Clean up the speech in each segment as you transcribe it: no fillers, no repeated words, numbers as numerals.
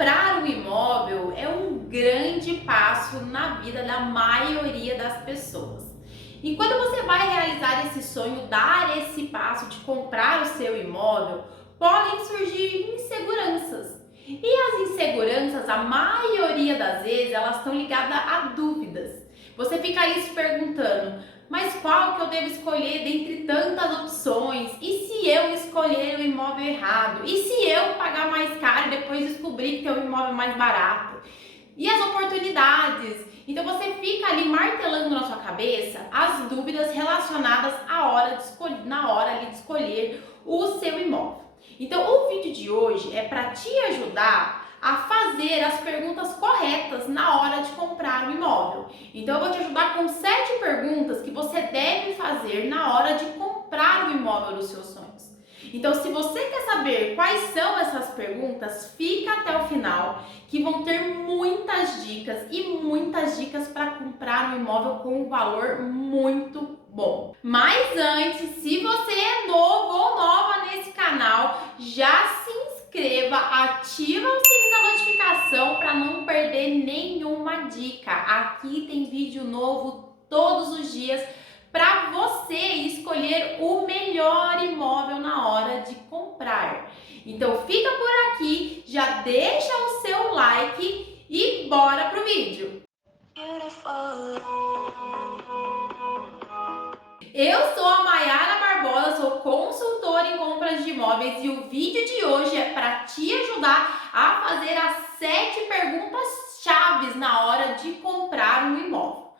Comprar um imóvel é um grande passo na vida da maioria das pessoas. E quando você vai realizar esse sonho, dar esse passo de comprar o seu imóvel, podem surgir inseguranças. E as inseguranças, a maioria das vezes, elas estão ligadas a dúvidas. Você fica aí se perguntando, mas qual que eu devo escolher dentre tantas opções? E se eu escolher o imóvel errado? E se eu pagar mais caro e depois descobrir que tem um imóvel mais barato? E as oportunidades? Então você fica ali martelando na sua cabeça as dúvidas relacionadas na hora ali de escolher o seu imóvel. Então o vídeo de hoje é para te ajudar a fazer as perguntas corretas na hora de comprar um imóvel. Então eu vou te ajudar com 7 perguntas que você deve fazer na hora de comprar o imóvel dos seus sonhos. Então, se você quer saber quais são essas perguntas, fica até o final, que vão ter muitas dicas para comprar um imóvel com um valor muito bom. Mas antes, se você é novo ou nova nesse canal, já se inscreva, ativa o sininho da notificação para não perder nenhuma dica. Aqui tem vídeo novo todos os dias para você escolher o melhor imóvel na hora de comprar. Então fica por aqui, já deixa o seu like e bora pro vídeo! Eu sou a Mayara Barbosa, sou consultora em compras de imóveis e o vídeo de hoje é para te ajudar a fazer as 7 perguntas chaves na hora de comprar um imóvel.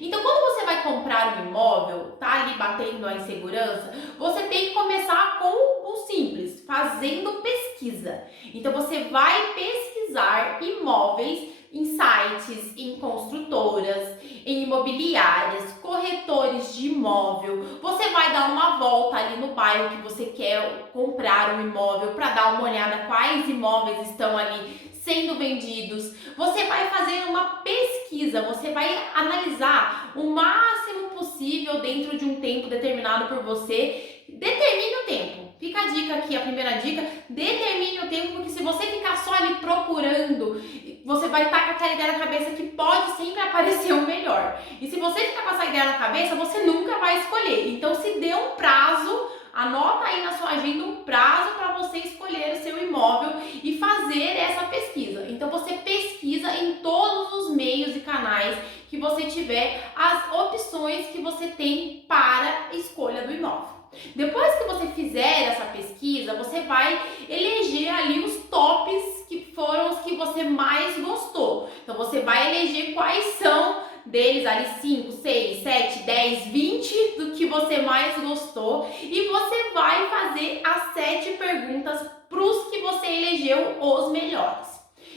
Então, quando você vai comprar um imóvel, tá ali batendo a insegurança, você tem que começar com o simples, fazendo pesquisa. Então, você vai pesquisar imóveis em sites, em construtoras, em imobiliárias, corretores de imóvel. Você vai dar uma volta ali no bairro que você quer comprar um imóvel para dar uma olhada quais imóveis estão ali sendo vendidos. Você vai fazer uma pesquisa, você vai analisar o máximo possível dentro de um tempo determinado por você. Determine o tempo. Fica a dica aqui, a primeira dica, determine o tempo, porque se você ficar só ali procurando, você vai estar com aquela ideia na cabeça que pode sempre aparecer o melhor. E se você ficar com essa ideia na cabeça, você nunca vai escolher. Então se dê um prazo, anota aí na sua agenda um prazo para você escolher o seu imóvel e fazer essa pesquisa. Então você pesquisa em todos os meios e canais que você tiver as opções que você tem para a escolha do imóvel. Depois que você fizer essa pesquisa, você vai eleger ali os tops que foram os que você mais gostou. Então você vai eleger quais são deles ali 5, 6, 7, 10, 20 do que você mais gostou e você vai fazer as 7 perguntas para os que você elegeu os melhores.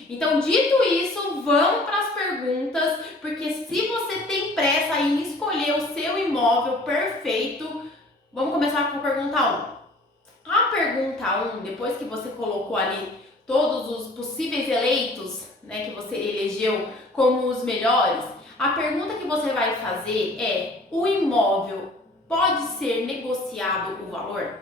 Então, dito isso, vamos para as perguntas, porque se você tem pressa em escolher o seu imóvel perfeito, vamos começar com a pergunta 1. A pergunta 1, depois que você colocou ali todos os possíveis eleitos, né, que você elegeu como os melhores, a pergunta que você vai fazer é: o imóvel pode ser negociado o valor?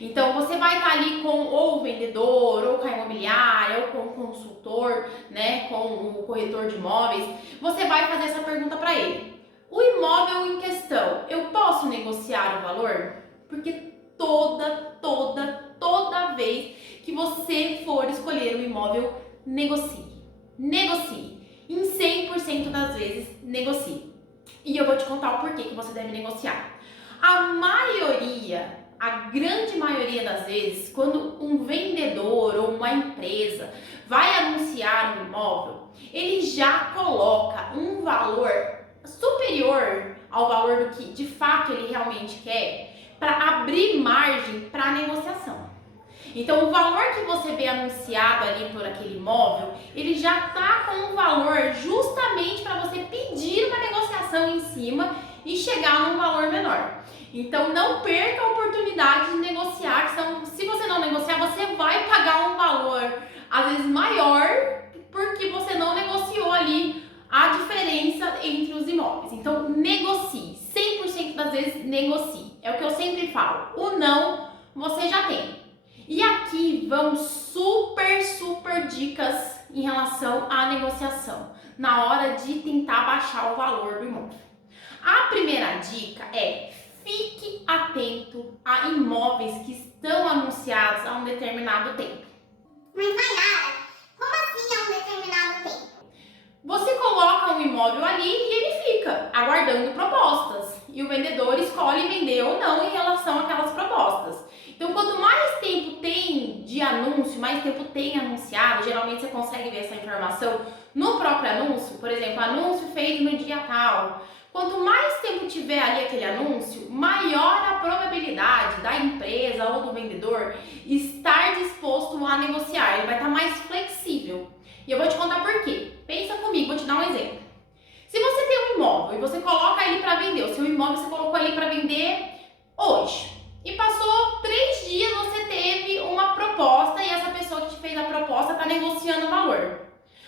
Então você vai estar ali com ou o vendedor, ou com a imobiliária, ou com o consultor, né, com o corretor de imóveis. Você vai fazer essa pergunta para ele: o imóvel em questão, eu posso negociar o valor? Porque toda vez que você for escolher um imóvel, negocie. Negocie. Em 100% das vezes, negocie. E eu vou te contar o porquê que você deve negociar. A grande maioria das vezes, quando um vendedor ou uma empresa vai anunciar um imóvel, ele já coloca um valor superior ao valor do que de fato ele realmente quer, para abrir margem para a negociação. Então, o valor que você vê anunciado ali por aquele imóvel, ele já está com um valor justamente para você pedir uma negociação em cima e chegar num valor menor. Então, não perca a oportunidade de negociar, que se você não negociar, você vai pagar um valor, às vezes maior, porque você não negociou ali a diferença entre os imóveis. Então, negocie. 100% das vezes, negocie. É o que eu sempre falo. O não, você já tem. E aqui vão super dicas em relação à negociação, na hora de tentar baixar o valor do imóvel. A primeira dica é: fique atento a imóveis que estão anunciados há um determinado tempo. Mas Nayara, como assim há um determinado tempo? Você coloca um imóvel ali e ele fica aguardando propostas. E o vendedor escolhe vender ou não em relação àquelas propostas. Então, quanto mais tempo tem de anúncio, mais tempo tem anunciado, geralmente você consegue ver essa informação no próprio anúncio. Por exemplo, anúncio feito no dia tal. Quanto mais tempo tiver ali aquele anúncio, maior a probabilidade da empresa ou do vendedor estar disposto a negociar. Ele vai estar mais flexível. E eu vou te contar por quê. Pensa comigo, vou te dar um exemplo. Se você tem um imóvel e você coloca ele para vender, o seu imóvel você colocou ele para vender hoje, e passou 3 dias você teve uma proposta e essa pessoa que te fez a proposta está negociando o valor.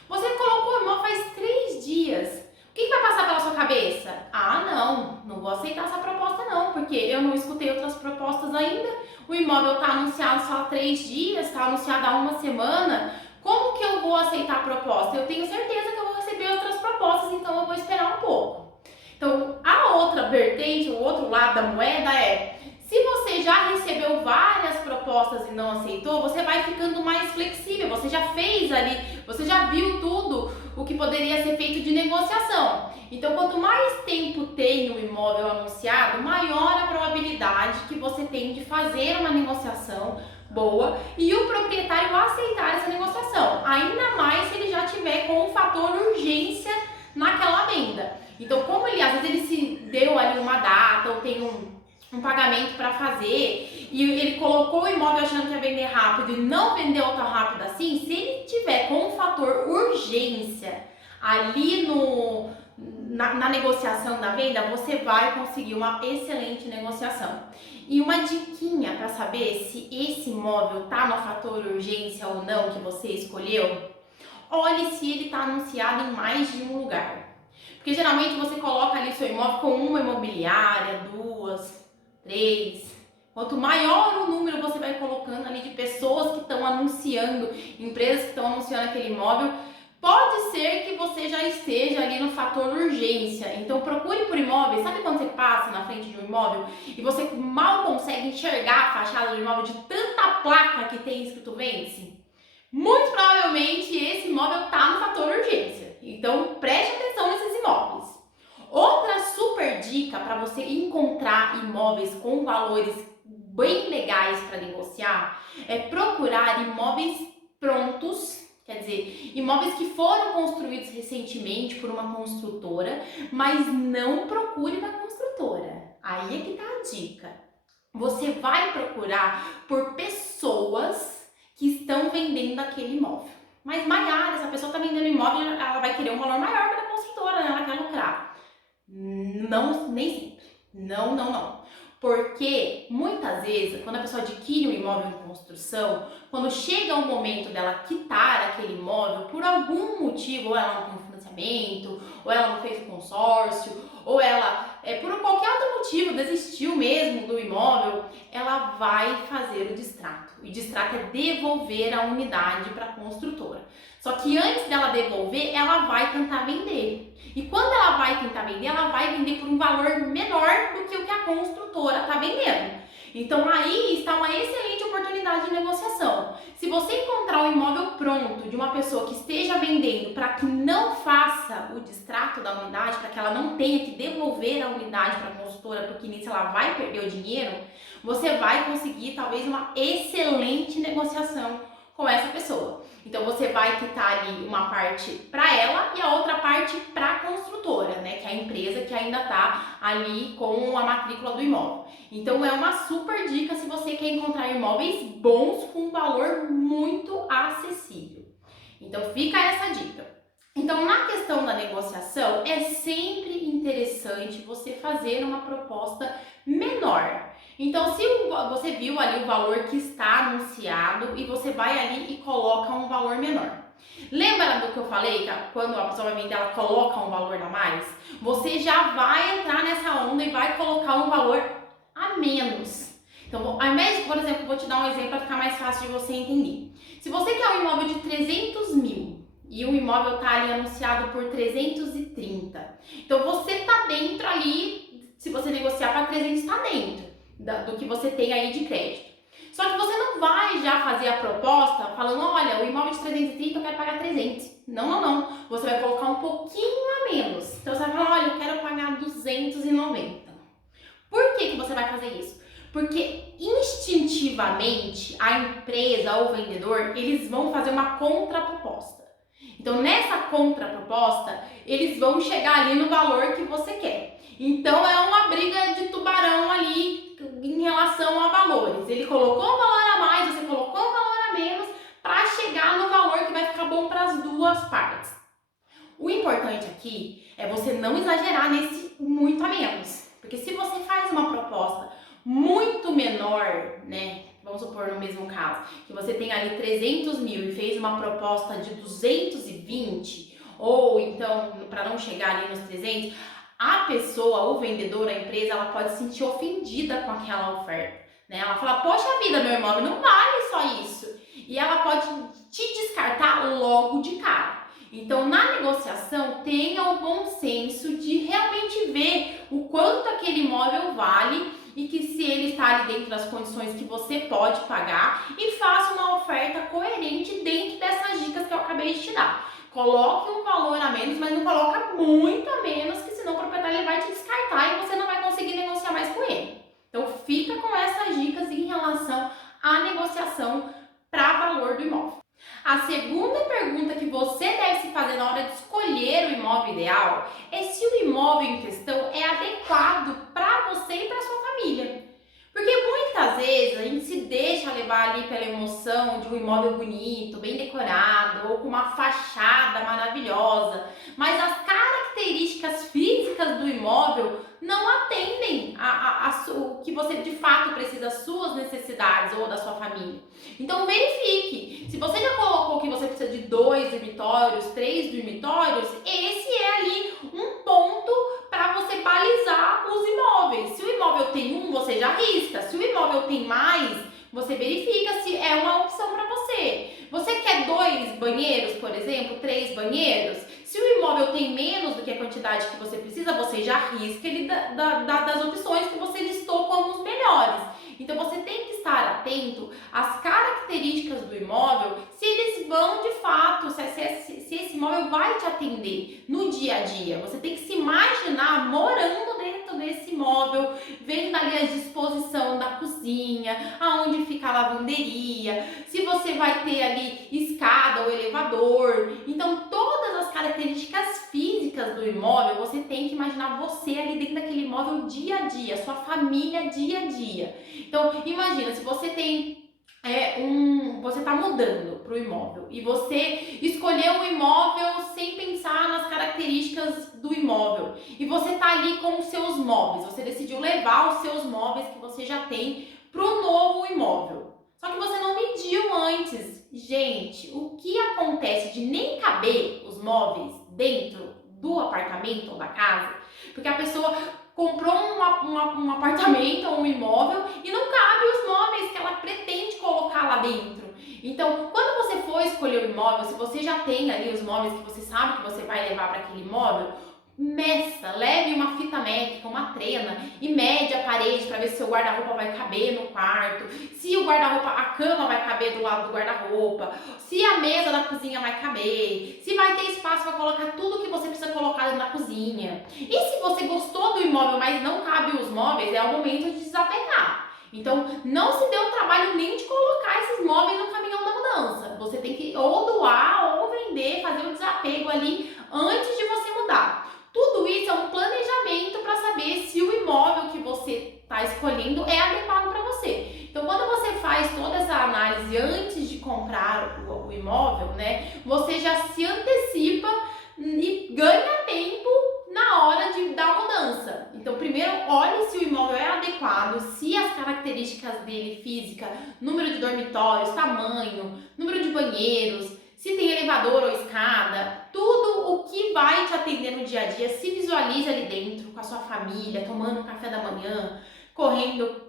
Você colocou o imóvel faz 3 dias. O que vai passar pela sua cabeça? Ah, não vou aceitar essa proposta não, porque eu não escutei outras propostas ainda. O imóvel está anunciado só há 3 dias, está anunciado há uma semana. Como que eu vou aceitar a proposta? Eu tenho certeza que eu vou receber outras propostas, então eu vou esperar um pouco. Então, a outra vertente, o outro lado da moeda é: se você já recebeu várias propostas e não aceitou, você vai ficando mais flexível, você já fez ali, você já viu tudo o que poderia ser feito de negociação. Então, quanto mais tempo tem o imóvel anunciado, maior a probabilidade que você tem de fazer uma negociação boa e o proprietário aceitar essa negociação, ainda mais se ele já tiver com o fator urgência naquela venda. Então, como ele, às vezes ele se deu ali uma data ou tem um pagamento para fazer e ele colocou o imóvel achando que ia vender rápido e não vendeu tão rápido assim, se ele tiver com o fator urgência ali na negociação da venda, você vai conseguir uma excelente negociação. E uma diquinha para saber se esse imóvel tá no fator urgência ou não que você escolheu: olhe se ele está anunciado em mais de um lugar. Porque geralmente você coloca ali seu imóvel com uma imobiliária, 2, 3. Quanto maior o número você vai colocando ali de pessoas que estão anunciando, empresas que estão anunciando aquele imóvel, pode ser que você já esteja ali no fator urgência. Então procure por imóveis. Sabe quando você passa na frente de um imóvel e você mal consegue enxergar a fachada do imóvel de tanta placa que tem escrito vende-se? Muito provavelmente esse imóvel está no fator urgência. Então preste atenção nesses imóveis. Outra super dica para você encontrar imóveis com valores bem legais para negociar é procurar imóveis prontos. Quer dizer, imóveis que foram construídos recentemente por uma construtora, mas não procure uma construtora. Aí é que tá a dica. Você vai procurar por pessoas que estão vendendo aquele imóvel. Mas Maiara, essa pessoa está vendendo imóvel, ela vai querer um valor maior que a construtora, né? Ela quer lucrar. Não, nem sempre. Não. Porque muitas vezes, quando a pessoa adquire um imóvel em construção, quando chega o momento dela quitar aquele imóvel, por algum motivo, ou ela não tem um financiamento, ou ela não fez o consórcio, ou ela, por qualquer outro motivo, desistiu mesmo do imóvel, ela vai fazer o distrato. O distrato é devolver a unidade para a construtora. Só que antes dela devolver, ela vai tentar vender. E quando ela vai tentar vender, ela vai vender por um valor menor do que o que a construtora está vendendo. Então aí está uma excelente oportunidade de negociação. Se você encontrar um imóvel pronto de uma pessoa que esteja vendendo para que não faça o distrato da unidade, para que ela não tenha que devolver a unidade para a construtora, porque nisso ela vai perder o dinheiro, você vai conseguir talvez uma excelente negociação com essa pessoa. Então você vai quitar ali uma parte para ela e a outra parte para a construtora, né, que é a empresa que ainda está ali com a matrícula do imóvel. Então é uma super dica se você quer encontrar imóveis bons com um valor muito acessível. Então fica essa dica. Então, na questão da negociação, é sempre interessante você fazer uma proposta menor. Então, se você viu ali o valor que está anunciado e você vai ali e coloca um valor menor. Lembra do que eu falei, que quando a pessoa vai vender, ela coloca um valor a mais? Você já vai entrar nessa onda e vai colocar um valor a menos. Então, ao invés de, por exemplo, vou te dar um exemplo para ficar mais fácil de você entender. Se você quer um imóvel de 300 mil, imóvel tá ali anunciado por 330. Então você tá dentro ali, se você negociar para 300, tá dentro do que você tem aí de crédito. Só que você não vai já fazer a proposta falando, olha, o imóvel de 330 eu quero pagar 300. Não, não, não. Você vai colocar um pouquinho a menos. Então você vai falar, olha, eu quero pagar 290. Por que você vai fazer isso? Porque instintivamente a empresa ou o vendedor, eles vão fazer uma contraproposta. Então nessa contraproposta, eles vão chegar ali no valor que você quer. Então é uma briga de tubarão ali em relação a valores. Ele colocou um valor a mais, você colocou um valor a menos para chegar no valor que vai ficar bom para as duas partes. O importante aqui é você não exagerar nesse muito a menos. Porque se você faz uma proposta muito menor, né? Vamos supor no mesmo caso, que você tem ali 300 mil e fez uma proposta de 220, ou então, para não chegar ali nos 300, a pessoa, o vendedor, a empresa, ela pode se sentir ofendida com aquela oferta, né? Ela fala, poxa vida, meu imóvel não vale só isso. E ela pode te descartar logo de cara. Então, na negociação, tenha o bom senso de realmente ver o quanto aquele imóvel vale e que se ele está ali dentro das condições que você pode pagar e faça uma oferta coerente dentro dessas dicas que eu acabei de te dar. Coloque um valor a menos, mas não coloca muito a menos, que senão o proprietário ele vai te descartar e você não vai conseguir negociar mais com ele. Então, fica com essas dicas em relação à negociação para valor do imóvel. A segunda pergunta que você deve se fazer na hora de escolher o imóvel ideal é se o imóvel em questão é adequado para você e para sua família. Porque muitas vezes a gente se deixa levar ali pela emoção de um imóvel bonito, bem decorado ou com uma fachada maravilhosa, mas as características físicas do imóvel não atendem o que você de fato precisa, as suas necessidades ou da sua família. Então verifique, se você já colocou que você precisa de 2 dormitórios, 3 dormitórios, esse é ali um ponto para você balizar os imóveis. Se o imóvel tem um, você já risca. Se o imóvel tem mais, você verifica se é uma opção para você. Você quer 2 banheiros, por exemplo, 3 banheiros? Se o imóvel tem menos do que a quantidade que você precisa, você já risca ele das opções que você listou como os melhores. Então você tem que estar atento às características do imóvel, se eles vão de fato, se esse imóvel vai te atender no dia a dia. Você tem que se imaginar morando dentro desse imóvel, vendo ali a disposição da cozinha, aonde fica a lavanderia, se você vai ter ali escada ou elevador. Então todas as características físicas do imóvel, você tem que imaginar você ali dentro daquele imóvel dia a dia, sua família dia a dia. Então, imagina, se você tem você está mudando para o imóvel e você escolheu o imóvel sem pensar nas características do imóvel e você está ali com os seus móveis, você decidiu levar os seus móveis que você já tem para o novo imóvel. Só que você não mediu antes. Gente, o que acontece de nem caber os móveis dentro do apartamento ou da casa? Porque a pessoa comprou um apartamento ou um imóvel e não cabe os móveis que ela pretende colocar lá dentro. Então, quando você for escolher o imóvel, se você já tem ali os móveis que você sabe que você vai levar para aquele imóvel, meça, leve uma fita métrica, uma trena e mede a parede para ver se o guarda-roupa vai caber no quarto, se o guarda-roupa, a cama vai caber do lado do guarda-roupa, se a mesa da cozinha vai caber, se vai ter espaço para colocar tudo que você precisa colocar na cozinha. E se você gostou do imóvel, mas não cabe os móveis, é o momento de desapegar. Então, não se dê o trabalho nem de colocar esses móveis no caminhão da mudança. Você tem que ou doar ou vender, fazer o desapego ali antes de você mudar. Tudo isso é um planejamento para saber se o imóvel que você está escolhendo é adequado para você. Então, quando você faz toda essa análise antes de comprar o imóvel, né, você já se antecipa e ganha tempo na hora da mudança. Então, primeiro, olhe se o imóvel é adequado, se as características dele física, número de dormitórios, tamanho, número de banheiros, se tem elevador ou escada, tudo o que vai te atender no dia a dia, se visualize ali dentro com a sua família, tomando um café da manhã, correndo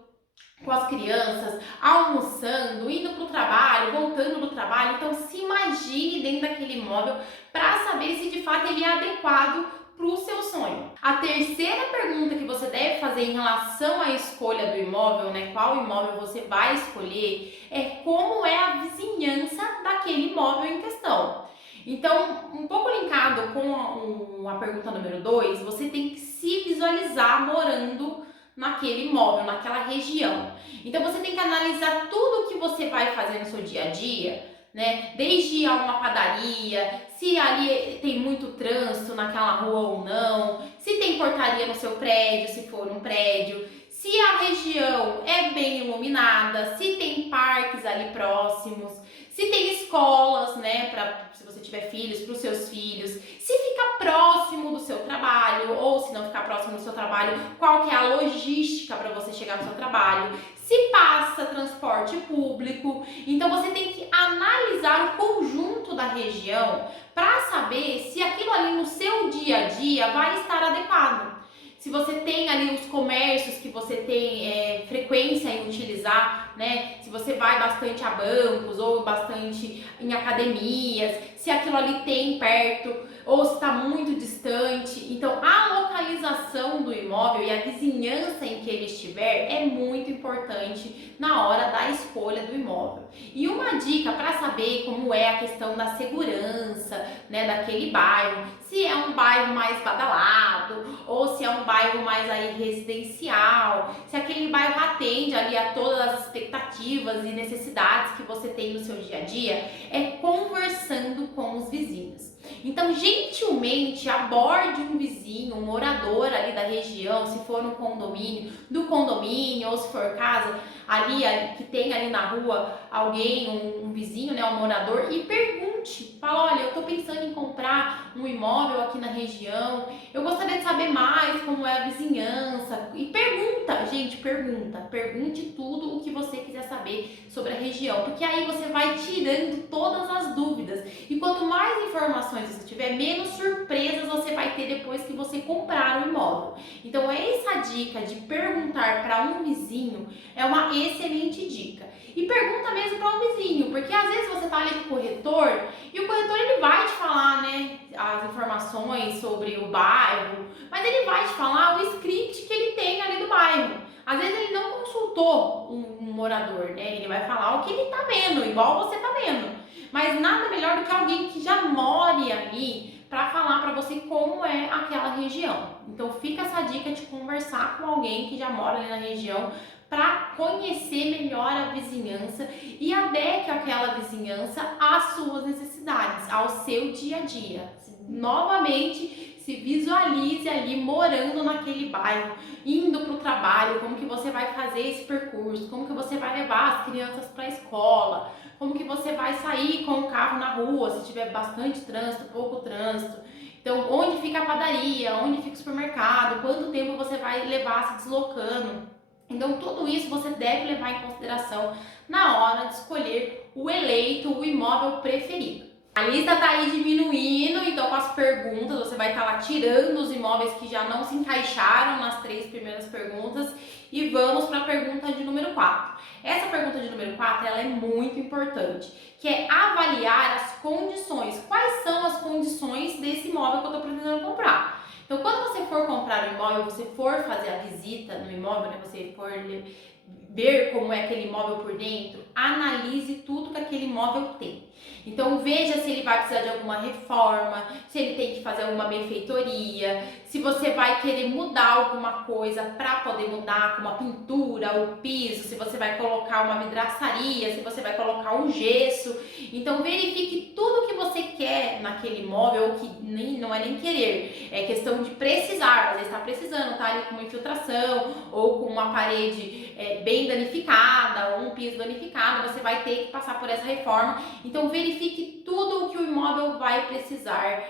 com as crianças, almoçando, indo para o trabalho, voltando do trabalho. Então se imagine dentro daquele imóvel para saber se de fato ele é adequado para o seu sonho. A terceira pergunta que você deve fazer em relação à escolha do imóvel, né? Qual imóvel você vai escolher, é como é a vizinhança daquele imóvel em questão. Então, um pouco linkado com a pergunta número 2, você tem que se visualizar morando naquele imóvel, naquela região. Então você tem que analisar tudo que você vai fazer no seu dia a dia, né? Desde ir a uma padaria, se ali tem muito trânsito naquela rua ou não, se tem portaria no seu prédio, se for um prédio, se a região é bem iluminada, se tem parques ali próximos, se tem escolas, né, se você tiver filhos, para os seus filhos, se fica próximo do seu trabalho ou se não ficar próximo do seu trabalho, qual que é a logística para você chegar no seu trabalho, se passa transporte público. Então você tem que analisar o conjunto da região para saber se aquilo ali no seu dia a dia vai estar adequado. Se você tem ali os comércios que você tem frequência em utilizar, né? Se você vai bastante a bancos ou bastante em academias, se aquilo ali tem perto ou se está muito distante. Então, a localização do imóvel e a vizinhança em que ele estiver é muito importante na hora da escolha do imóvel. E uma dica para saber como é a questão da segurança, né, daquele bairro, se é um bairro mais badalado ou se é um bairro mais aí residencial, se aquele bairro atende ali a todas as expectativas e necessidades que você tem no seu dia a dia, é conversando com os vizinhos. Então, gentilmente, aborde um vizinho, um morador ali da região, se for no condomínio, do condomínio, ou se for casa, ali que tem ali na rua alguém, um vizinho, né, um morador, e pergunte, fala, olha, eu tô pensando em comprar um imóvel aqui na região, eu gostaria de saber mais como é a vizinhança, e pergunta, gente, pergunte tudo o que você quiser saber sobre a região, porque aí você vai tirando todas as dúvidas, e quanto mais informações você tiver, menos surpresas você vai ter depois que você comprar o imóvel. Então essa dica de perguntar para um vizinho é uma excelente dica. E pergunta mesmo para um vizinho, porque às vezes você tá ali com o corretor e o corretor ele vai te falar, né, as informações sobre o bairro, mas ele vai te falar o script que ele tem ali do bairro. Às vezes ele não consultou um morador, né? Ele vai falar o que ele tá vendo, igual você tá vendo. Mas nada melhor do que alguém que já more ali para falar para você como é aquela região. Então fica essa dica de conversar com alguém que já mora ali na região para conhecer melhor a vizinhança e adeque aquela vizinhança às suas necessidades, ao seu dia a dia. Novamente, se visualize ali morando naquele bairro, indo para o trabalho, como que você vai fazer esse percurso, como que você vai levar as crianças para a escola, como que você vai sair com o carro na rua, se tiver bastante trânsito, pouco trânsito. Então, onde fica a padaria, onde fica o supermercado, quanto tempo você vai levar se deslocando. Então, tudo isso você deve levar em consideração na hora de escolher o eleito, o imóvel preferido. A lista está aí diminuindo, então com as perguntas você vai estar lá tirando os imóveis que já não se encaixaram nas 3 primeiras perguntas e vamos para a pergunta de número 4. Essa pergunta de número 4 ela é muito importante, que é avaliar as condições. Quais são as condições desse imóvel que eu estou pretendendo comprar? Então, quando você for comprar um imóvel, você for fazer a visita no imóvel, né, você for ver como é aquele imóvel por dentro, analise tudo que aquele imóvel tem. Então veja se ele vai precisar de alguma reforma, se ele tem que fazer alguma benfeitoria, se você vai querer mudar alguma coisa para poder mudar, como a pintura, o piso, se você vai colocar uma vidraçaria, se você vai colocar um gesso. Então verifique tudo que você quer naquele imóvel, ou que não é nem querer, é questão de precisar. Às vezes está precisando, tá ali com uma infiltração ou com uma parede bem danificada ou um piso danificado, você vai ter que passar por essa reforma. Então verifique tudo o que o imóvel vai precisar,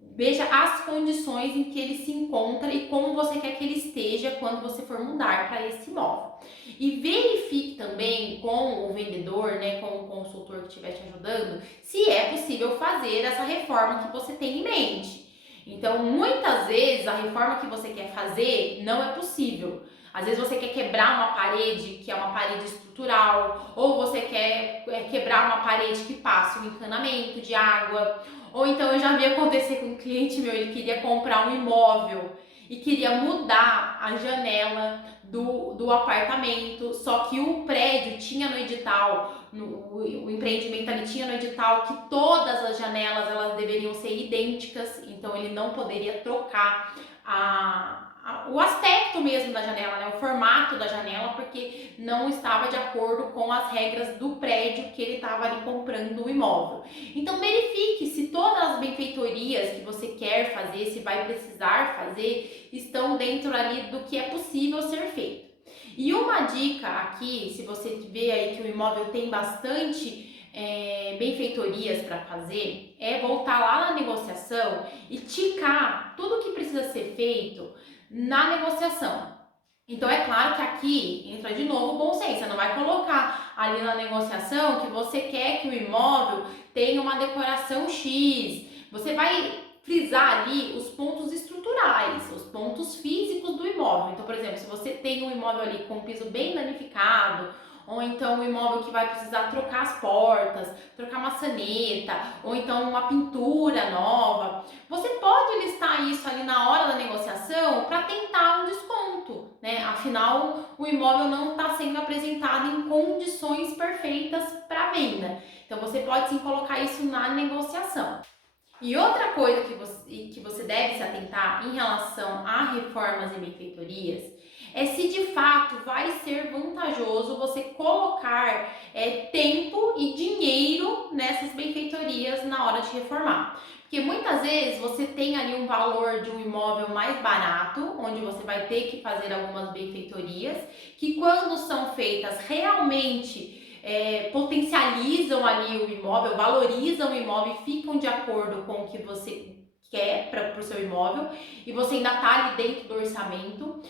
veja as condições em que ele se encontra e como você quer que ele esteja quando você for mudar para esse imóvel. E verifique também com o vendedor, né, com o consultor que estiver te ajudando, se é possível fazer essa reforma que você tem em mente. Então, muitas vezes a reforma que você quer fazer não é possível. Às vezes você quer quebrar uma parede que é uma parede estrutural, ou você quer quebrar uma parede que passa um encanamento de água, ou então eu já vi acontecer com um cliente meu, ele queria comprar um imóvel e queria mudar a janela do apartamento, só que o prédio tinha no edital, o empreendimento ali tinha no edital que todas as janelas elas deveriam ser idênticas, então ele não poderia trocar o aspecto mesmo da janela, né? O formato da janela, porque não estava de acordo com as regras do prédio que ele estava ali comprando o imóvel. Então verifique se todas as benfeitorias que você quer fazer, se vai precisar fazer, estão dentro ali do que é possível ser feito. E uma dica aqui, se você vê aí que o imóvel tem bastante benfeitorias para fazer, é voltar lá na negociação e ticar tudo que precisa ser feito na negociação. Então é claro que aqui entra de novo o bom senso, você não vai colocar ali na negociação que você quer que o imóvel tenha uma decoração X, você vai frisar ali os pontos estruturais, os pontos físicos do imóvel. Então, por exemplo, se você tem um imóvel ali com um piso bem danificado, ou então um imóvel que vai precisar trocar as portas, trocar maçaneta, ou então uma pintura nova, você pode listar isso ali na hora da negociação para tentar um desconto, né? Afinal, o imóvel não está sendo apresentado em condições perfeitas para venda. Então, você pode sim colocar isso na negociação. E outra coisa que você deve se atentar em relação a reformas e benfeitorias é se de fato vai ser vantajoso você colocar tempo e dinheiro nessas benfeitorias na hora de reformar. Porque muitas vezes você tem ali um valor de um imóvel mais barato, onde você vai ter que fazer algumas benfeitorias, que quando são feitas realmente potencializam ali o imóvel, valorizam o imóvel e ficam de acordo com o que você quer para o seu imóvel e você ainda está ali dentro do orçamento,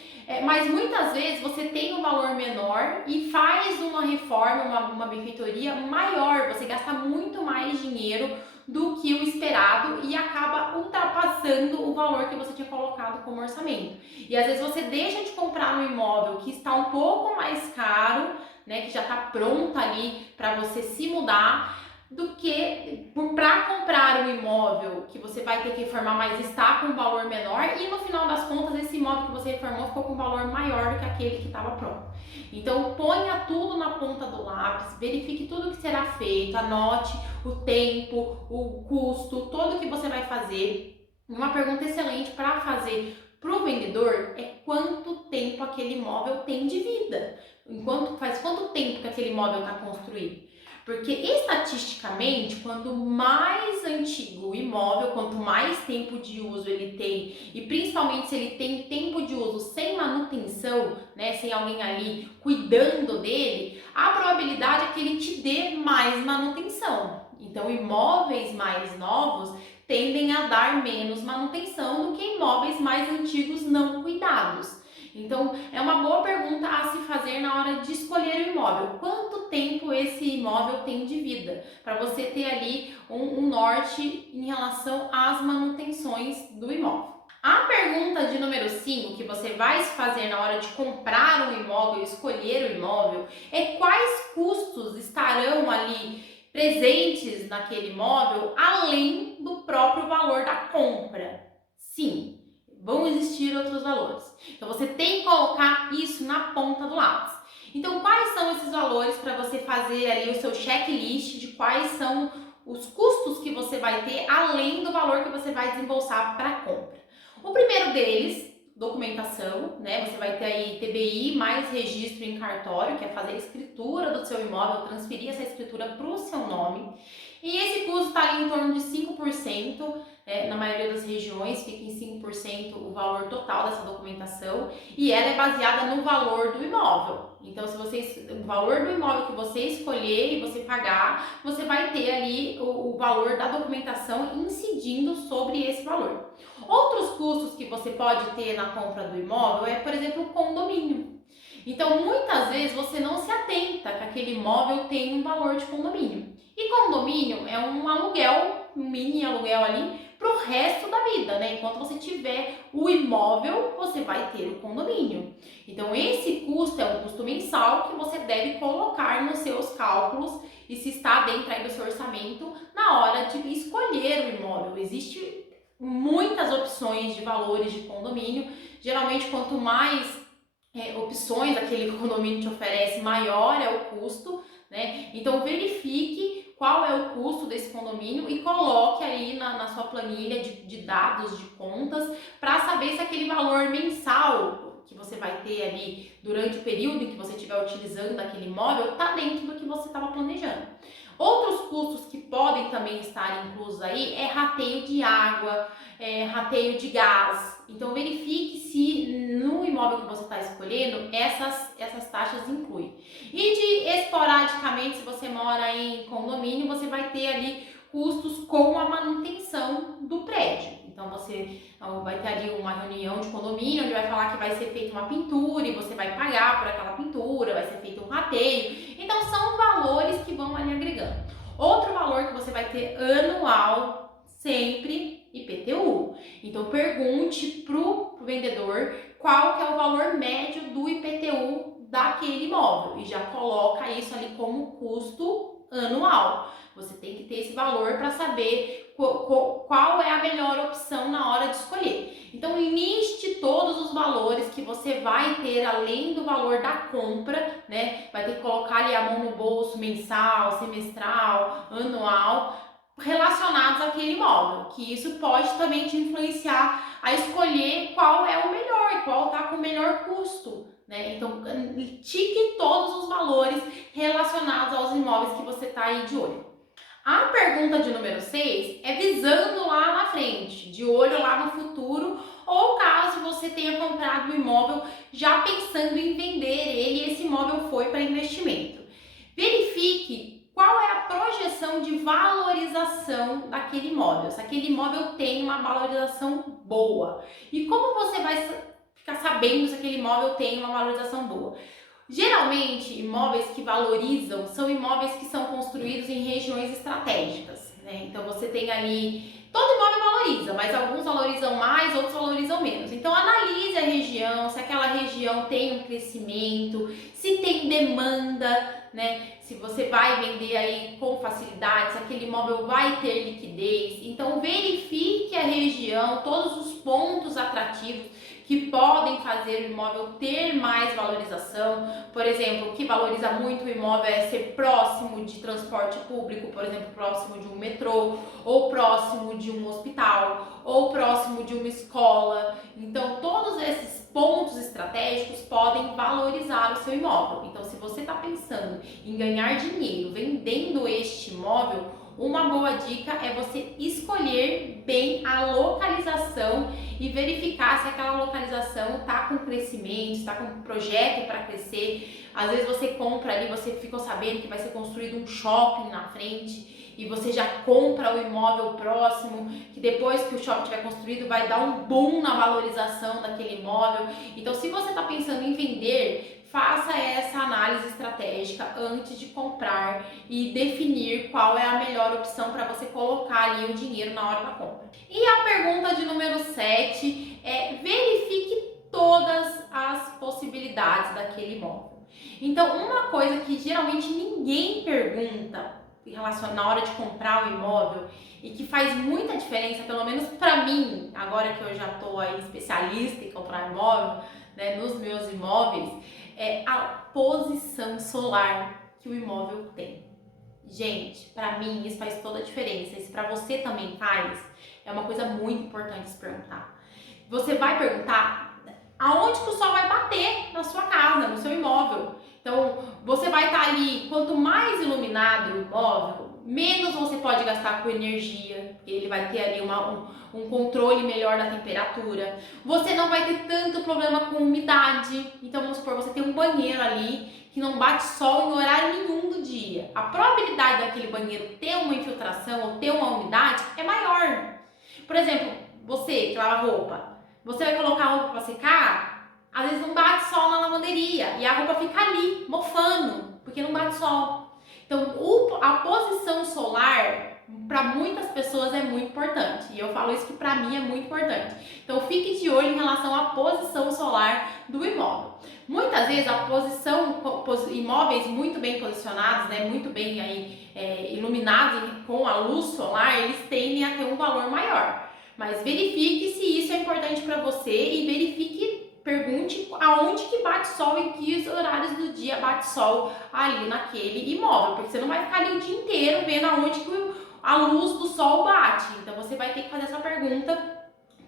mas muitas vezes você tem um valor menor e faz uma reforma, uma benfeitoria maior, você gasta muito mais dinheiro do que o esperado e acaba ultrapassando o valor que você tinha colocado como orçamento. E às vezes você deixa de comprar um imóvel que está um pouco mais caro, né, que já está pronta ali para você se mudar, do que para comprar um imóvel que você vai ter que reformar, mas está com um valor menor e no final das contas esse imóvel que você reformou ficou com um valor maior do que aquele que estava pronto. Então ponha tudo na ponta do lápis, verifique tudo que será feito, anote o tempo, o custo, tudo que você vai fazer. Uma pergunta excelente para fazer para o vendedor é quanto tempo aquele imóvel tem de vida. Faz quanto tempo que aquele imóvel está construído? Porque estatisticamente, quanto mais antigo o imóvel, quanto mais tempo de uso ele tem, e principalmente se ele tem tempo de uso sem manutenção, né, sem alguém ali cuidando dele, a probabilidade é que ele te dê mais manutenção. Então, imóveis mais novos tendem a dar menos manutenção do que imóveis mais antigos não cuidados. Então, é uma boa pergunta a se fazer na hora de escolher o imóvel. Quanto tempo esse imóvel tem de vida? Para você ter ali um norte em relação às manutenções do imóvel. A pergunta de número 5 que você vai se fazer na hora de comprar um imóvel, escolher o imóvel, é quais custos estarão ali presentes naquele imóvel além do próprio valor da compra. Sim, vão existir outros valores. Então você tem que colocar isso na ponta do lápis. Então quais são esses valores para você fazer ali o seu checklist de quais são os custos que você vai ter além do valor que você vai desembolsar para a compra? O primeiro deles, documentação, né? Você vai ter aí TBI mais registro em cartório, que é fazer a escritura do seu imóvel, transferir essa escritura para o seu nome. E esse custo está ali em torno de 5%, na maioria das regiões fica em 5% o valor total dessa documentação e ela é baseada no valor do imóvel. Então, o valor do imóvel que você escolher e você pagar, você vai ter ali o valor da documentação incidindo sobre esse valor. Outros custos que você pode ter na compra do imóvel é, por exemplo, o condomínio. Então, muitas vezes você não se atenta que aquele imóvel tem um valor de condomínio. E condomínio é um aluguel, um mini aluguel ali, para o resto da vida, né? Enquanto você tiver o imóvel, você vai ter o condomínio. Então, esse custo é um custo mensal que você deve colocar nos seus cálculos e se está dentro aí do seu orçamento na hora de escolher o imóvel. Existe muitas opções de valores de condomínio. Geralmente, quanto mais opções aquele condomínio te oferece, maior é o custo, né? Então verifique qual é o custo desse condomínio e coloque aí na sua planilha de dados, de contas, para saber se aquele valor mensal que você vai ter ali durante o período em que você estiver utilizando aquele imóvel está dentro do que você estava planejando. Outros custos que podem também estar inclusos aí é rateio de água, rateio de gás. Então verifique se no imóvel que você está escolhendo essas taxas incluem. E de esporadicamente, se você mora em condomínio, você vai ter ali custos com a manutenção do prédio. Então você vai ter ali uma reunião de condomínio onde vai falar que vai ser feita uma pintura e você vai pagar por aquela pintura, vai ser feito um rateio. Então são valores que vão ali agregando. Outro valor que você vai ter anual, sempre IPTU. Então pergunte pro vendedor qual que é o valor médio do IPTU daquele imóvel e já coloca isso ali como custo anual. Você tem que ter esse valor para saber qual é a melhor opção na hora de escolher. Então liste todos os valores que você vai ter além do valor da compra, né? Vai ter que colocar ali a mão no bolso mensal, semestral, anual, relacionados àquele imóvel, que isso pode também te influenciar a escolher qual é o melhor, qual está com o melhor custo, né? Então, tique todos os valores relacionados aos imóveis que você está aí de olho. A pergunta de número 6 é visando lá na frente, de olho lá no futuro, ou caso você tenha comprado um imóvel já pensando em vender ele e esse imóvel foi para investimento. Verifique qual é a projeção de valorização daquele imóvel, se aquele imóvel tem uma valorização boa. E como você vai ficar sabendo se aquele imóvel tem uma valorização boa? Geralmente, imóveis que valorizam são imóveis que são construídos em regiões estratégicas, né? Então você tem ali, todo imóvel valoriza, mas alguns valorizam mais, outros valorizam menos. Então analise a região, se aquela região tem um crescimento, se tem demanda, né? Se você vai vender aí com facilidade, se aquele imóvel vai ter liquidez. Então verifique a região, todos os pontos atrativos que podem fazer o imóvel ter mais valorização. Por exemplo, o que valoriza muito o imóvel é ser próximo de transporte público, por exemplo, próximo de um metrô, ou próximo de um hospital, ou próximo de uma escola. Então, todos esses pontos estratégicos podem valorizar o seu imóvel. Então, se você está pensando em ganhar dinheiro vendendo este imóvel, uma boa dica é você escolher bem a localização e verificar se aquela localização está com crescimento, está com um projeto para crescer. Às vezes você compra ali, você ficou sabendo que vai ser construído um shopping na frente e você já compra o imóvel próximo, que depois que o shopping estiver construído vai dar um boom na valorização daquele imóvel. Então, se você está pensando em vender, faça essa análise estratégica antes de comprar e definir qual é a melhor opção para você colocar ali o dinheiro na hora da compra. E a pergunta de número 7 é: verifique todas as possibilidades daquele imóvel. Então, uma coisa que geralmente ninguém pergunta em relação na hora de comprar o imóvel e que faz muita diferença, pelo menos para mim, agora que eu já estou aí especialista em comprar imóvel, né, nos meus imóveis, é a posição solar que o imóvel tem. Gente, para mim isso faz toda a diferença. E se para você também faz, é uma coisa muito importante se perguntar. Você vai perguntar aonde que o sol vai bater na sua casa, no seu imóvel. Então, você vai estar ali, quanto mais iluminado o imóvel, menos você pode gastar com energia, porque ele vai ter ali um controle melhor da temperatura. Você não vai ter tanto problema com umidade. Então, vamos supor, você tem um banheiro ali que não bate sol em horário nenhum do dia. A probabilidade daquele banheiro ter uma infiltração ou ter uma umidade é maior. Por exemplo, você que lava roupa, você vai colocar a roupa para secar, às vezes não bate sol na lavanderia e a roupa fica ali, mofando, porque não bate sol. Então, a posição solar para muitas pessoas é muito importante. E eu falo isso que para mim é muito importante. Então fique de olho em relação à posição solar do imóvel. Muitas vezes a imóveis muito bem posicionados, né, muito bem aí, iluminados com a luz solar, eles tendem a ter um valor maior. Mas verifique se isso é importante para você e verifique, pergunte aonde que bate sol e que horários do dia bate sol ali naquele imóvel, porque você não vai ficar ali o dia inteiro vendo aonde que a luz do sol bate. Então você vai ter que fazer essa pergunta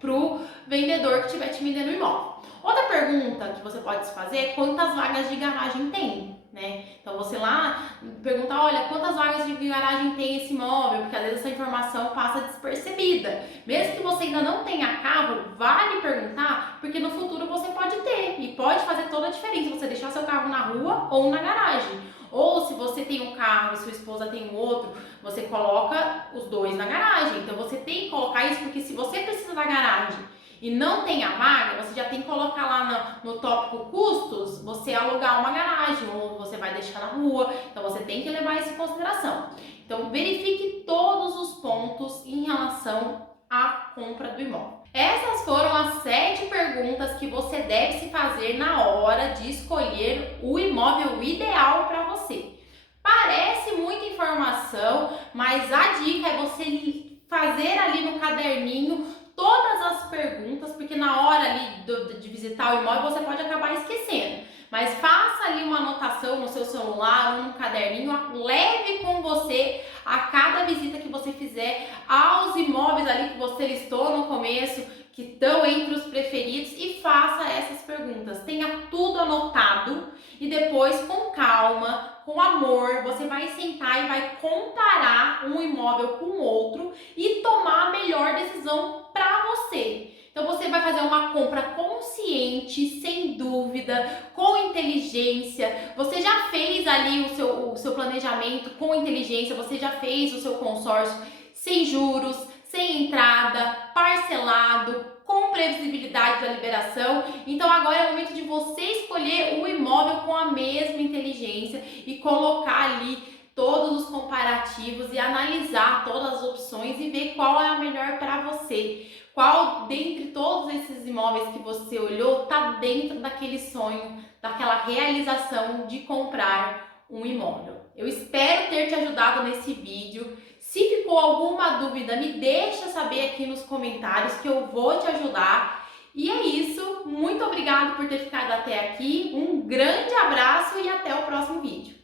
pro vendedor que estiver te vendendo o imóvel. Outra pergunta que você pode se fazer é quantas vagas de garagem tem, né? Então você lá pergunta, olha, quantas vagas de garagem tem esse imóvel? Porque às vezes essa informação passa despercebida. Mesmo que você ainda não tenha carro, vale perguntar, porque no futuro você pode ter e pode fazer toda a diferença você deixar seu carro na rua ou na garagem. Ou se você tem um carro e sua esposa tem um outro, você coloca os dois na garagem. Então você tem que colocar isso, porque se você precisa da garagem e não tem a vaga, você já tem que colocar lá no tópico custos, você alugar uma garagem ou você vai deixar na rua. Então você tem que levar isso em consideração. Então verifique todos os pontos em relação à compra do imóvel. Essas foram as 7 perguntas que você deve se fazer na hora de escolher o imóvel ideal para você. Parece muita informação, mas a dica é você fazer ali no caderninho todas as perguntas, porque na hora ali de visitar o imóvel você pode acabar esquecendo. Mas faça ali uma anotação no seu celular ou no caderninho, leve com você a cada visita que você fizer aos imóveis ali que você listou no começo, que estão entre os preferidos, e faça essas perguntas. Tenha tudo anotado e depois, com calma, com amor, você vai sentar e vai comparar um imóvel com o outro e tomar a melhor decisão para você. Então você vai fazer uma compra consciente, sem dúvida, com inteligência. Você já fez ali o seu planejamento com inteligência, você já fez o seu consórcio sem juros, sem entrada, parcelado, com previsibilidade da liberação. Então agora é o momento de você escolher o imóvel com a mesma inteligência e colocar ali todos os comparativos e analisar todas as opções e ver qual é a melhor para você. Qual dentre todos esses imóveis que você olhou está dentro daquele sonho, daquela realização de comprar um imóvel. Eu espero ter te ajudado nesse vídeo. Se ficou alguma dúvida, me deixa saber aqui nos comentários que eu vou te ajudar. E é isso, muito obrigada por ter ficado até aqui, um grande abraço e até o próximo vídeo.